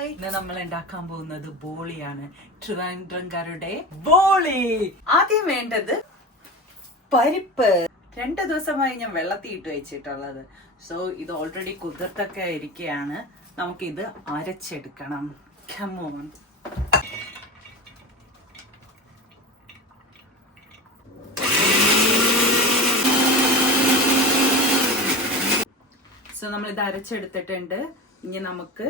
Hi, ഇന്ന് നമ്മൾ ഉണ്ടാക്കാൻ പോകുന്നത് ബോളിയാണ്. ട്രിവാൻഡ്രംകാരുടെ ബോളി. ആദ്യം വേണ്ടത് പരിപ്പ്. 2 ദിവസമായി ഞാൻ വെള്ളത്തിൽ ഇട്ട് വെച്ചിട്ടുള്ളത്. സോ ഇത് ഓൾറെഡി കുതിർത്തൊക്കെ ഇരിക്കുകയാണ്. നമുക്കിത് അരച്ചെടുക്കണം. Come on. സോ നമ്മളിത് അരച്ചെടുത്തിട്ടുണ്ട്. ഇനി നമുക്ക്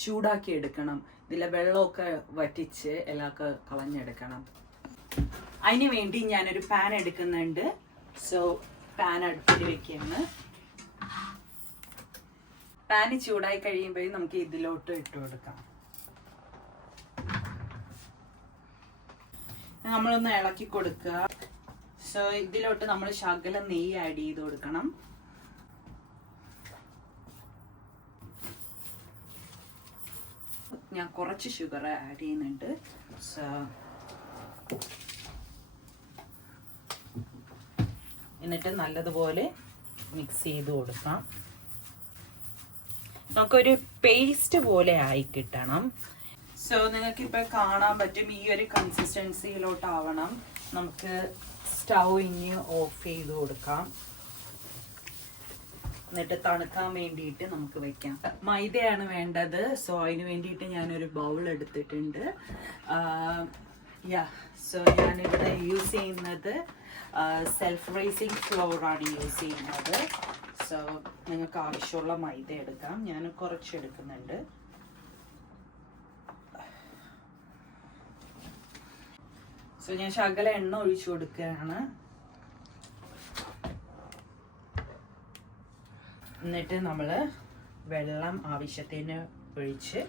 ചൂടാക്കി എടുക്കണം. ഇതിലെ വെള്ളമൊക്കെ വറ്റിച്ച് എല്ലാമൊക്കെ കളഞ്ഞെടുക്കണം. അതിന് വേണ്ടി ഞാനൊരു പാൻ എടുക്കുന്നുണ്ട്. സോ പാൻ അടുപ്പിൽ വെക്കുകയാണ്. പാന് ചൂടായി കഴിയുമ്പോഴേ നമുക്ക് ഇതിലോട്ട് ഇട്ട് കൊടുക്കാം. നമ്മളൊന്ന് ഇളക്കി കൊടുക്കുക. സോ ഇതിലോട്ട് നമ്മൾ ശകലം നെയ്യ് ആഡ് ചെയ്ത് കൊടുക്കണം. ഞാൻ കുറച്ച് ഷുഗർ ആഡ് ചെയ്യുന്നുണ്ട്. സോ എന്നിട്ട് നല്ലതുപോലെ മിക്സ് ചെയ്ത് കൊടുക്കാം. നമുക്കൊരു പേസ്റ്റ് പോലെ ആയി കിട്ടണം. സോ നിങ്ങൾക്ക് ഇപ്പൊ കാണാൻ പറ്റും ഈ ഒരു കൺസിസ്റ്റൻസിയിലോട്ടാവണം. നമുക്ക് സ്റ്റൗ ഇനി ഓഫ് ചെയ്ത് കൊടുക്കാം. എന്നിട്ട് തണുക്കാൻ വേണ്ടിയിട്ട് നമുക്ക് വെക്കാം. മൈദയാണ് വേണ്ടത്. സോ അതിന് വേണ്ടിയിട്ട് ഞാനൊരു ബൗൾ എടുത്തിട്ടുണ്ട്. സോ ഞാനിവിടെ യൂസ് ചെയ്യുന്നത് സെൽഫ് റൈസിങ് ഫ്ലോർ ആണ് യൂസ് ചെയ്യുന്നത്. സോ നിങ്ങൾക്ക് ആവശ്യമുള്ള മൈദ എടുക്കാം. ഞാൻ കുറച്ച് എടുക്കുന്നുണ്ട്. സോ ഞാൻ ശകല എണ്ണ ഒഴിച്ചു കൊടുക്കുകയാണ്. എന്നിട്ട് നമ്മൾ വെള്ളം ആവശ്യത്തിന് ഒഴിച്ച്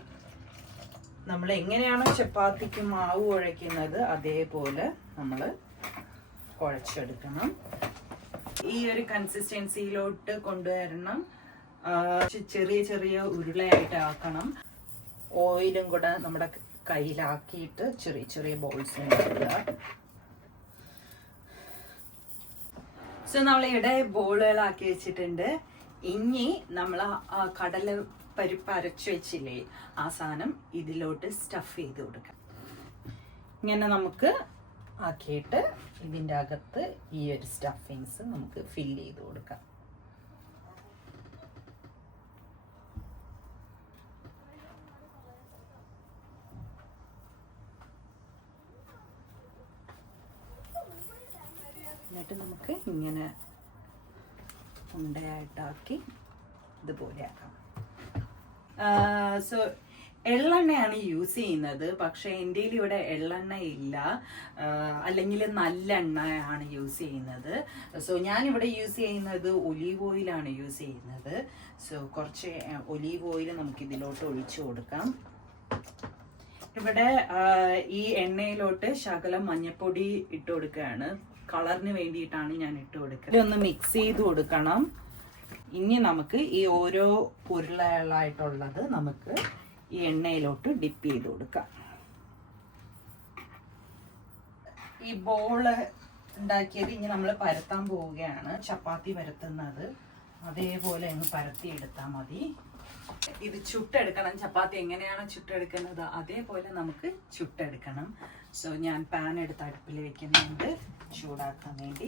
നമ്മൾ എങ്ങനെയാണോ ചപ്പാത്തിക്ക് മാവ് കുഴയ്ക്കുന്നത് അതേപോലെ നമ്മൾ കുഴച്ചെടുക്കണം. ഈ ഒരു കൺസിസ്റ്റൻസിയിലോട്ട് കൊണ്ടുവരണം. ചെറിയ ചെറിയ ഉരുളയായിട്ട് ആക്കണം. ഓയിലും കൂടെ നമ്മുടെ കയ്യിലാക്കിയിട്ട് ചെറിയ ചെറിയ ബോൾസ് ഉണ്ടാക്കുക. സോ നമ്മളിവിടെ ബോളുകളാക്കി വെച്ചിട്ടുണ്ട്. ഇനി നമ്മൾ കടല പരിപ്പ് അരച്ചു വെച്ചില്ലേ, ആ സാധനം ഇതിലോട്ട് സ്റ്റഫ് ചെയ്ത് കൊടുക്കാം. ഇങ്ങനെ നമുക്ക് ആക്കിയിട്ട് ഇതിൻ്റെ അകത്ത് ഈ ഒരു സ്റ്റഫിങ്സ് നമുക്ക് ഫില്ല് ചെയ്ത് കൊടുക്കാം. എന്നിട്ട് നമുക്ക് ഇങ്ങനെ ഉണ്ടയായിട്ടാക്കി ഇതുപോലെ ആക്കാം. സോ എള്ളെണ്ണയാണ് യൂസ് ചെയ്യുന്നത്. പക്ഷെ എൻ്റെ ഇവിടെ എള്ളെണ്ണ ഇല്ല, അല്ലെങ്കിൽ നല്ലെണ്ണയാണ് യൂസ് ചെയ്യുന്നത്. സോ ഞാനിവിടെ യൂസ് ചെയ്യുന്നത് ഒലീവ് ഓയിലാണ് യൂസ് ചെയ്യുന്നത്. സോ കുറച്ച് ഒലീവ് ഓയിൽ നമുക്ക് ഇതിലോട്ട് ഒഴിച്ചു കൊടുക്കാം. ഇവിടെ ഈ എണ്ണയിലോട്ട് ശകലം മഞ്ഞൾപ്പൊടി ഇട്ട് കൊടുക്കുകയാണ്. കളറിന് വേണ്ടിയിട്ടാണ് ഞാൻ ഇട്ട് കൊടുക്കുക. ഇതൊന്ന് മിക്സ് ചെയ്ത് കൊടുക്കണം. ഇനി നമുക്ക് ഈ ഓരോ ഉരുളകളായിട്ടുള്ളത് നമുക്ക് ഈ എണ്ണയിലോട്ട് ഡിപ്പ് ചെയ്ത് കൊടുക്കാം. ഈ ബോള് ഉണ്ടാക്കിയത് ഇനി നമ്മൾ പരത്താൻ പോവുകയാണ്. ചപ്പാത്തി പരത്തുന്നത് അതേപോലെ അങ്ങ് പരത്തിയെടുത്താൽ മതി. ഇത് ചുട്ടെടുക്കണം. ചപ്പാത്തി എങ്ങനെയാണ് ചുട്ടെടുക്കുന്നത് അതേപോലെ നമുക്ക് ചുട്ടെടുക്കണം. സോ ഞാൻ പാൻ എടുത്ത് അടുപ്പിൽ വെക്കുന്നുണ്ട് ചൂടാക്കാൻ വേണ്ടി.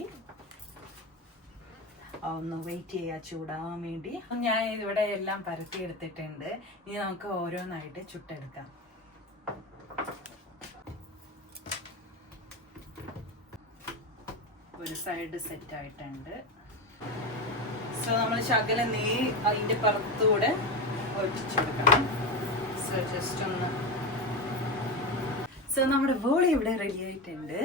ഒന്ന് വെയിറ്റ് ചെയ്യുക ചൂടാവാൻ വേണ്ടി. ഞാൻ ഇവിടെ എല്ലാം പരത്തി എടുത്തിട്ടുണ്ട്. ഇനി നമുക്ക് ഓരോന്നായിട്ട് ചുട്ടെടുക്കാം. ഒരു സൈഡ് സെറ്റ് ആയിട്ടുണ്ട്. സോ നമ്മൾ ശകലം നെയ്യ് അതിൻ്റെ പുറത്തുകൂടെ ഒഴിച്ചു കൊടുക്കണം. സോ ജസ്റ്റ് ഒന്ന്. സോ നമ്മുടെ ബോളി ഇവിടെ റെഡി ആയിട്ടുണ്ട്.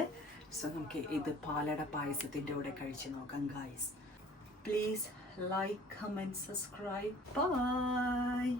സോ നമുക്ക് ഇത് പാലട പായസത്തിൻ്റെ കൂടെ കഴിച്ച് നോക്കാം guys. Please like, comment, subscribe. Bye.